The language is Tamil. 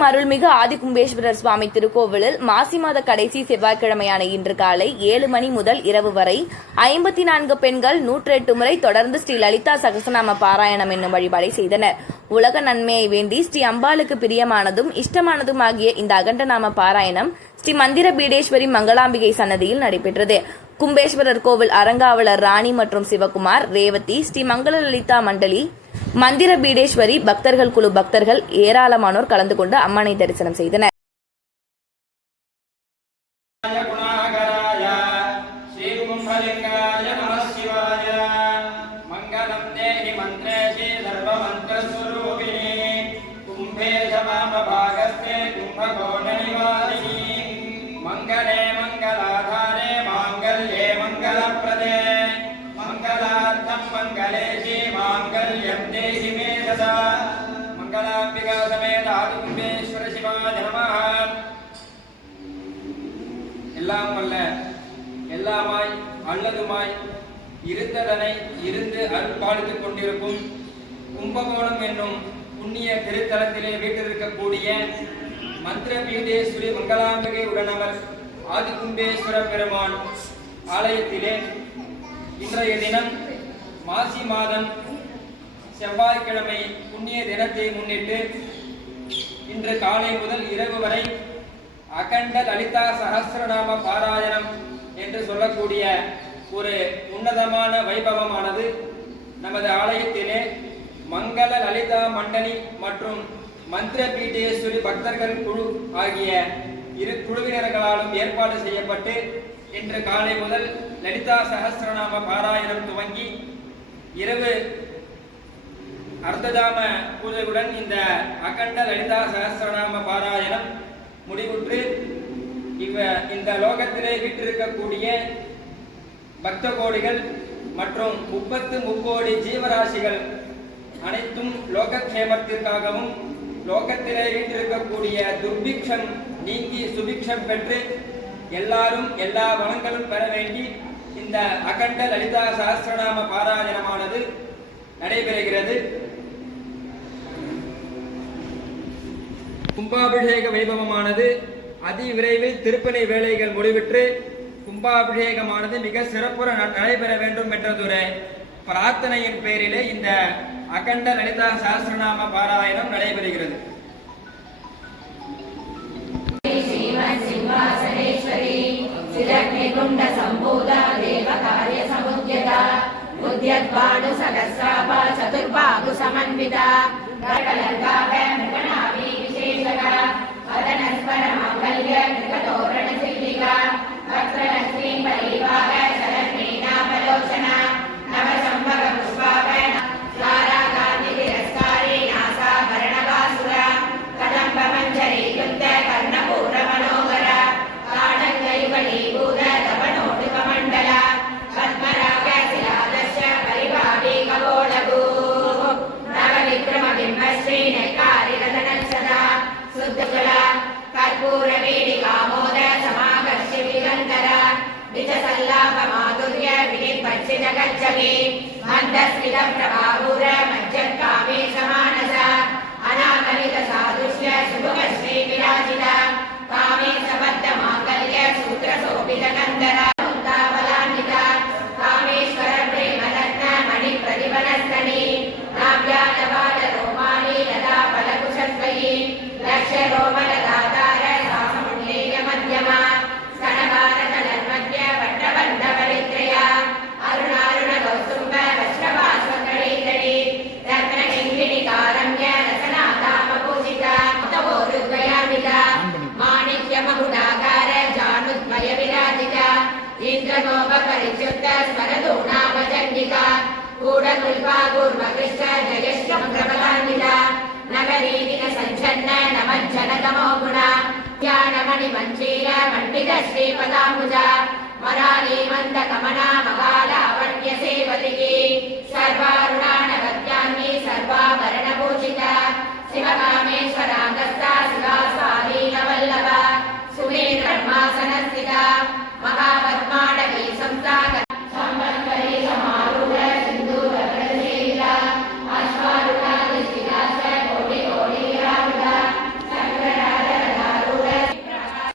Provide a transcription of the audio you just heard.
கும்பகோணம் அருள்மிகு ஆதிகும்பேஸ்வரர் சுவாமி திருக்கோவிலில் மாசி மாத கடைசி செவ்வாய்க்கிழமையான இன்று காலை ஏழு மணி முதல் இரவு வரை ஐம்பத்தி நான்கு பெண்கள் நூற்றெட்டு முறை தொடர்ந்து ஸ்ரீ லலிதா சகசநாம பாராயணம் என்னும் வழிபாடை செய்தனர். உலக நன்மையை வேண்டி ஸ்ரீ அம்பாளுக்கு பிரியமானதும் இஷ்டமானதும் ஆகிய இந்த அகண்டநாம பாராயணம் ஸ்ரீ மந்திர பீடேஸ்வரி மங்களாம்பிகை சன்னதியில் நடைபெற்றது. கும்பேஸ்வரர் கோவில் அறங்காவலர் ராணி மற்றும் சிவகுமார் ரேவதி ஸ்ரீ மங்கள லலிதா மண்டலி மந்திர பீடேஸ்வரி பக்தர்கள் குழு பக்தர்கள் ஏராளமானோர் கலந்து கொண்டு அம்மனை தரிசனம் செய்தனர். எல்லாம் அல்ல எல்லாமாய் அல்லதுமாய் இருந்ததனை இருந்து அருள்பாலித்துக் கொண்டிருக்கும் கும்பகோணம் என்னும் புண்ணிய திருத்தலத்திலே வீட்டிருக்கக்கூடிய மந்திர பீடேஸ்வரி மங்களாம்பிகை உடனவர் ஆதிகும்பேஸ்வர பெருமான் ஆலயத்திலே இன்றைய தினம் மாசி மாதம் செவ்வாய்க்கிழமை புண்ணிய தினத்தை முன்னிட்டு இன்று காலை முதல் இரவு வரை அகண்ட லலிதா சகசிரநாம பாராயணம் என்று சொல்லக்கூடிய ஒரு உன்னதமான வைபவமானது நமது ஆலயத்திலே மங்கள லலிதா மண்டலி மற்றும் மந்திர பீடேஸ்வரி பக்தர்கள் குழு ஆகிய இரு குழுவினர்களாலும் ஏற்பாடு செய்யப்பட்டு இன்று காலை முதல் லலிதா சகசிரநாம பாராயணம் துவங்கி இரவு அர்த்ததாம பூஜையுடன் இந்த அகண்ட லலிதா சகசிரநாம பாராயணம் முடிவுற்று இவ இந்த லோகத்திலே வீற்றிருக்கக்கூடிய பக்த கோடிகள் மற்றும் முப்பத்து முக்கோடி ஜீவராசிகள் அனைத்தும் லோகக்ஷேமத்திற்காகவும் லோகத்திலே வீற்றிருக்கக்கூடிய துர்பிக்ஷம் நீங்கி சுபிக்ஷம் பெற்று எல்லாரும் எல்லா வளங்களும் பெற வேண்டி இந்த அகண்ட லலிதா சஹஸ்ரநாம பாராயணமானது நடைபெறுகிறது. கும்பாபிஷேக வைபவமானது அதி விரைவில் திருப்பணி வேலைகள் முடிவிட்டு கும்பாபிஷேகமானது மிக சிறப்புற நடைபெற வேண்டும் என்றதொரு. பிரார்த்தனையின் பேரிலே இந்த அகண்ட லலிதா சாஸ்திரநாம பாராயணம் நடைபெறுகிறது. சிரக்னிகுண்ட சம்பூதா தேவ காரிய சமுத்யதா உத்யத்பாடு சகசிராபா சதுர்பாகு சமன்விதா கடலங்கா मन्दस्मित ಕೂರ್ಮಕೃಷ್ಟ ಜಯಶ್ಚ ಪ್ರಬಲಾನ್ವಿತ ನಗರೀವಿನ ಸಜ್ಜನ್ನ ನಮಜ್ಜನತಮೋ ಗುಣ ಧ್ಯಾನಮಣಿ ಮಂಜೀರ ಮಂಡಿತ ಶ್ರೀಪದಾಂಬುಜ ಮರಾಲೀಮಂತ ಕಮನ ಮಗಾಲ ಅವಣ್ಯ ಸೇವತಿಗೆ ಸರ್ವಾರುಣಾನ ಗತ್ಯಾಂಗಿ ಸರ್ವಾಭರಣ ಪೂಜಿತ